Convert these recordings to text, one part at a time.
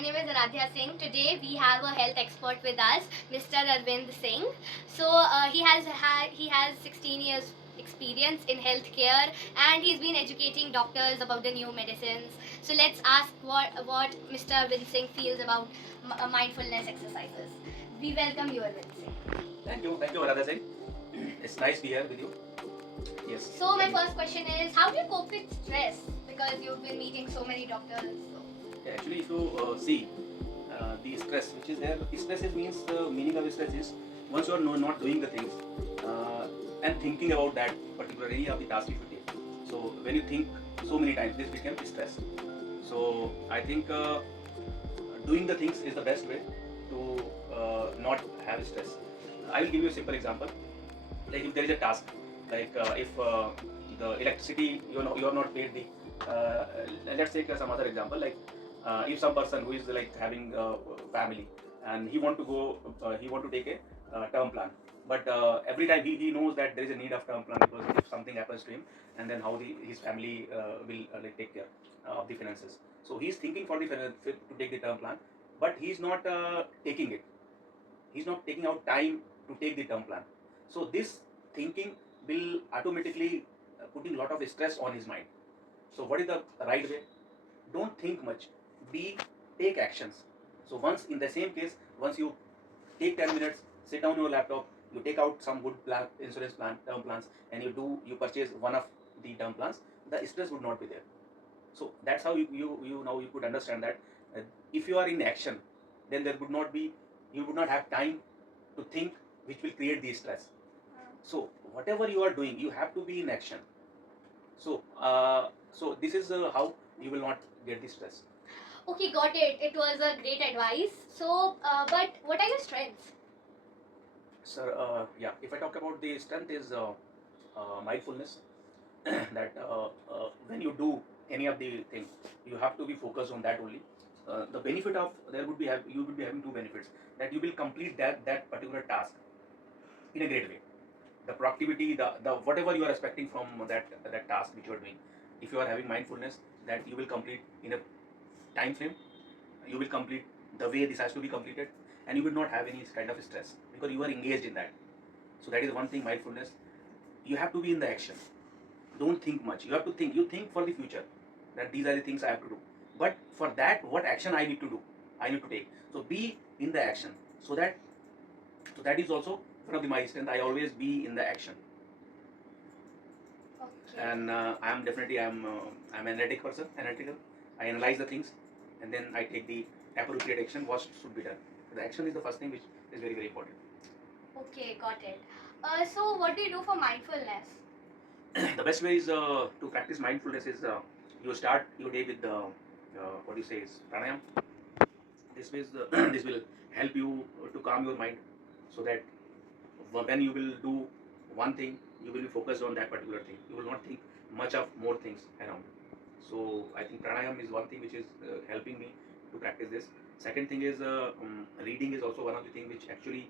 my name is Aradhya Singh. Today we have a health expert with us, Mr. Arvind Singh. So he has 16 years experience in healthcare, and he's been educating doctors about the new medicines. So let's ask what Mr. Arvind Singh feels about mindfulness exercises. We welcome you, Arvind Singh. Thank you, Radha Singh. It's nice to be here with you. Yes. So my first question is, how do you cope with stress? Because you've been meeting so many doctors. So. Yeah, actually, if you see the stress which is there, stress means the meaning of stress is once you are not doing the things and thinking about that particular area of the task you should take. So when you think so many times, this becomes stress. So I think doing the things is the best way to not have stress. I will give you a simple example. Like if there is a task, like if the electricity you are not paid the let's take some other example, like if some person who is like having family and he want to go he want to take a term plan, but every time he knows that there is a need of term plan because if something happens to him, and then how his family will like take care of the finances. So he's thinking for the to take the term plan, but he's not taking it. He's not taking out time to take the term plan. So this thinking will automatically putting a lot of stress on his mind. So what is the right way? Don't think much. Take actions. So once in the same case, once you take 10 minutes, sit down on your laptop, you take out some good plan, insurance plan, term plans, and you purchase one of the term plans, the stress would not be there. So that's how you now you could understand that if you are in action, then there would not be, you would not have time to think, which will create the stress. So whatever you are doing, you have to be in action. So this is how you will not get the stress. Okay, got it. It was a great advice. So, but what are your strengths? Sir, yeah, if I talk about the strength is mindfulness. That when you do any of the thing, you have to be focused on that only. The benefit of there would be you would be having two benefits, that you will complete that particular task in a great way. The productivity, the whatever you are expecting from that task which you are doing, if you are having mindfulness, that you will complete in a time frame, you will complete the way this has to be completed, and you will not have any kind of stress because you are engaged in that. So that is one thing, mindfulness. You have to be in the action. Don't think much. You have to think. You think for the future, that these are the things I have to do. But for that, what action I need to do, I need to take. So be in the action. So that is also one of the my strength. I always be in the action. Okay. And I'm an analytic person. Analytical. I analyze the things, and then I take the appropriate action. What should be done? The action is the first thing which is very important. Okay, got it. So, what do you do for mindfulness? The best way is to practice mindfulness is you start your day with the what do you say is pranayam. This way is this will help you to calm your mind, so that when you will do one thing, you will be focused on that particular thing. You will not think much of more things around. So I think pranayam is one thing which is helping me to practice this. Second thing is reading is also one of the things which actually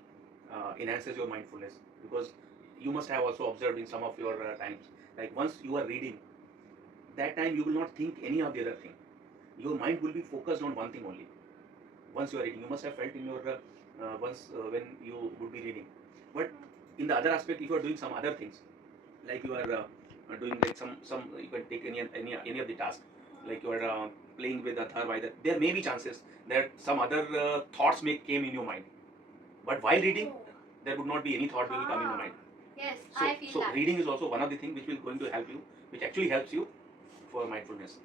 enhances your mindfulness, because you must have also observed in some of your times, like once you are reading, that time you will not think any of the other thing. Your mind will be focused on one thing only. Once you are reading, you must have felt in your once when you would be reading. But in the other aspect, if you are doing some other things, like you are doing like some you can take any of the task, like you are playing with a third either, there may be chances that some other thoughts may came in your mind, but while reading there would not be any thought will come in your mind. Yes, So, I feel that. reading is also one of the things which will going to help you, which actually helps you for mindfulness.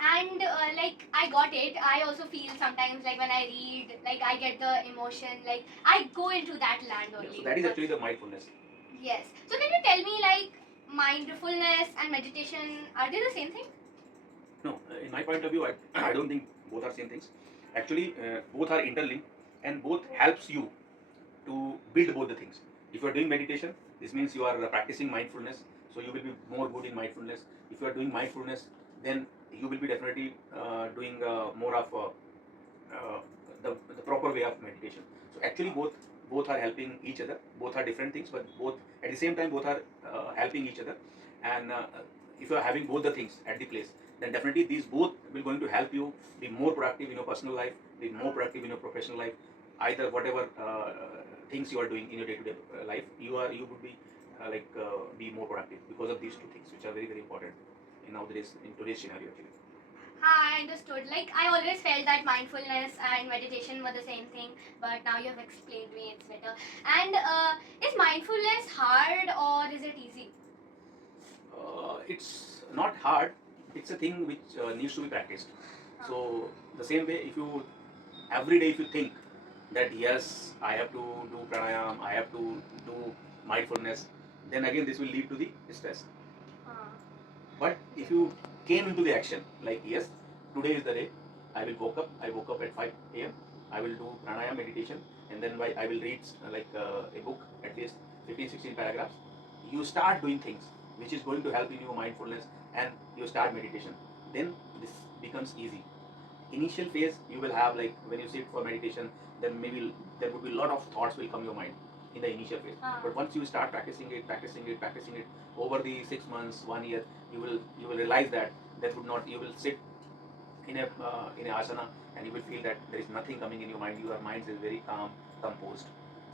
And like I got it. I also feel sometimes like when I read, like I get the emotion, like I go into that land only. Yeah, so that is actually the mindfulness. Yes. So can you tell me, like, mindfulness and meditation, are they the same thing? No, in my point of view, I don't think both are same things. Actually, both are interlinked, and both helps you to build both the things. If you are doing meditation, this means you are practicing mindfulness, so you will be more good in mindfulness. If you are doing mindfulness, then you will be definitely doing more of uh, the proper way of meditation. So actually, both are helping each other. Both are different things, but both at the same time both are helping each other. And if you are having both the things at the place, then definitely these both will going to help you be more productive in your personal life, be more productive in your professional life. Either whatever things you are doing in your day-to-day life, you would be be more productive because of these two things, which are very very important in today's scenario actually. I understood. Like, I always felt that mindfulness and meditation were the same thing, but now you have explained me it's better. And is mindfulness hard or is it easy? It's not hard. It's a thing which needs to be practiced. So the same way, if you every day if you think that yes, I have to do pranayam, I have to do mindfulness, then again this will lead to the stress. But if you came into the action, like yes, today is the day, I woke up at 5 a.m., I will do pranayam meditation, and then I will read a book, at least 15, 16 paragraphs. You start doing things which is going to help in your mindfulness, and you start meditation. Then this becomes easy. Initial phase you will have, like when you sit for meditation, then maybe there would be a lot of thoughts will come your mind in the initial phase. But once you start practicing it over the 6 months, 1 year, you will realize that you will sit in a asana, and you will feel that there is nothing coming in your mind. Your mind is very calm, composed.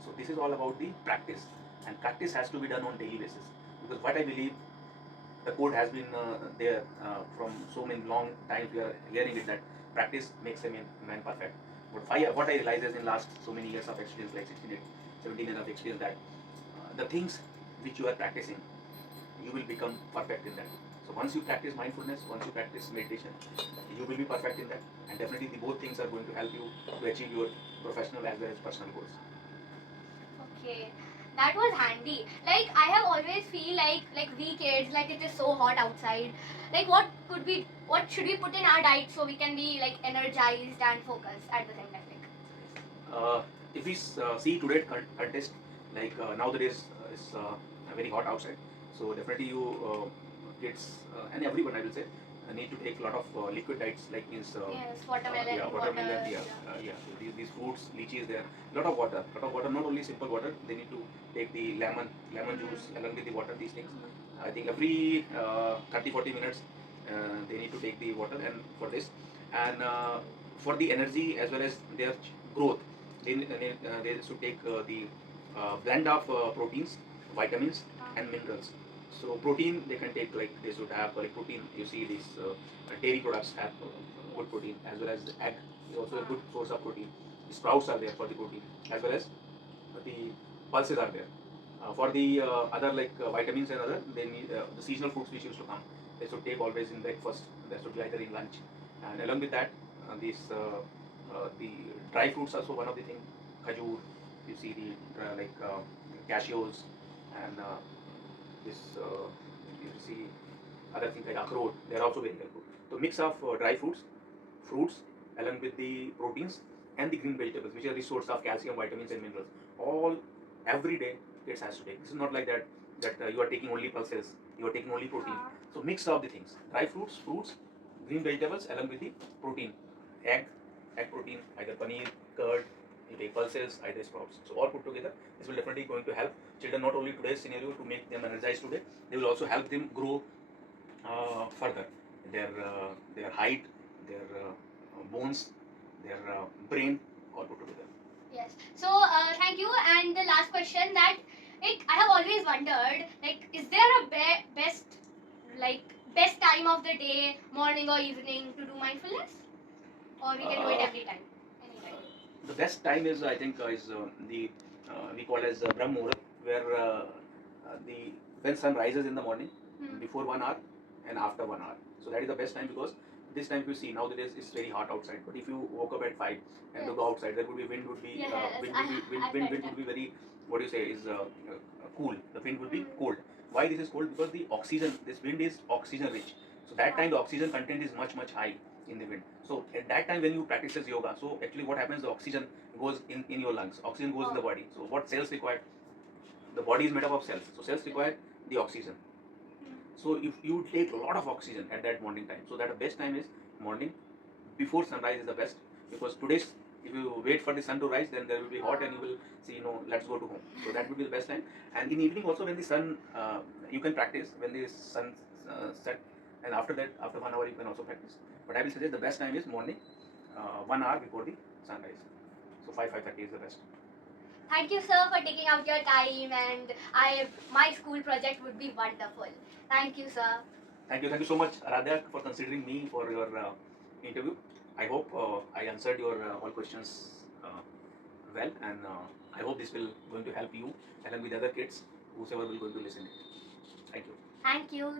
So this is all about the practice, and practice has to be done on daily basis, because what I believe, the quote has been there from so many long times. We are hearing it that practice makes a man perfect. But what I realize is in last so many years of experience, like 16, 17 years of experience, that the things which you are practicing, you will become perfect in that. So once you practice mindfulness, once you practice meditation, you will be perfect in that, and definitely the both things are going to help you to achieve your professional as well as personal goals. Okay, that was handy. Like, I have always feel like we kids, like it is so hot outside. Like, what should we put in our diet so we can be like energized and focused at the same time? If we see today's contest, nowadays it's very hot outside, so definitely you kids and everyone, I will say, need to take a lot of liquid diets, like means Yes, watermelon, yeah, watermelon, water, yeah. These fruits, lychee is there. Lot of water, not only simple water. They need to take the lemon juice along with the water. These things, I think every 30-40 minutes they need to take the water, and for this, and for the energy as well as their growth, they should take the blend of proteins, vitamins, and minerals. So protein they can take, like they should have like protein. You see these dairy products have good protein, as well as egg is also a good source of protein. The sprouts are there for the protein, as well as the pulses are there. For the other vitamins and other, they need the seasonal fruits which used to come. They should take always in breakfast. They should be either in lunch, and along with that, the dry fruits also one of the thing. Khajur, you see the cashews, and this you see other things like akhroat. They are also very helpful. So mix of dry fruits along with the proteins and the green vegetables, which are the source of calcium, vitamins, and minerals. All every day kids has to take. This is not like that you are taking only pulses, you are taking only protein. So mix of the things: dry fruits, green vegetables along with the protein, egg, protein, either paneer, curd. You take pulses, either sprouts. So all put together, this will definitely going to help children not only today's scenario to make them energized today. They will also help them grow further. Their height, their bones, their brain, all put together. Yes. So thank you. And the last question, that I have always wondered, like, is there a best time of the day, morning or evening, to do mindfulness, or we can do it every time, anytime? The best time is, I think, is the we call as Brahm Muhurat, where the when sun rises in the morning, before 1 hour and after 1 hour. So that is the best time, because this time if you see nowadays it's very hot outside. But if you woke up at 5 and to go outside, there would be wind would be wind would be very, what do you say, is cool. The wind would be cold. Why this is cold? Because the oxygen, this wind is oxygen rich. So that time the oxygen content is much high in the wind. So at that time when you practices yoga, so actually what happens, the oxygen goes in your lungs, oxygen goes in the body. So what cells require? The body is made up of cells, so cells require the oxygen. So if you take a lot of oxygen at that morning time, so that the best time is morning, before sunrise is the best, because today's, if you wait for the sun to rise, then there will be hot and you will see, let's go to home. So that would be the best time. And in evening also, when the sun, you can practice when the sun set and after that, after 1 hour, you can also practice. But I will suggest the best time is morning, 1 hour before the sunrise. So 5:30 is the best. Thank you, sir, for taking out your time, and my school project would be wonderful. Thank you, sir. Thank you so much, Aradhya, for considering me for your interview. I hope I answered your all questions well, and I hope this will going to help you along with other kids, whosoever will going to listen it. Thank you. Thank you.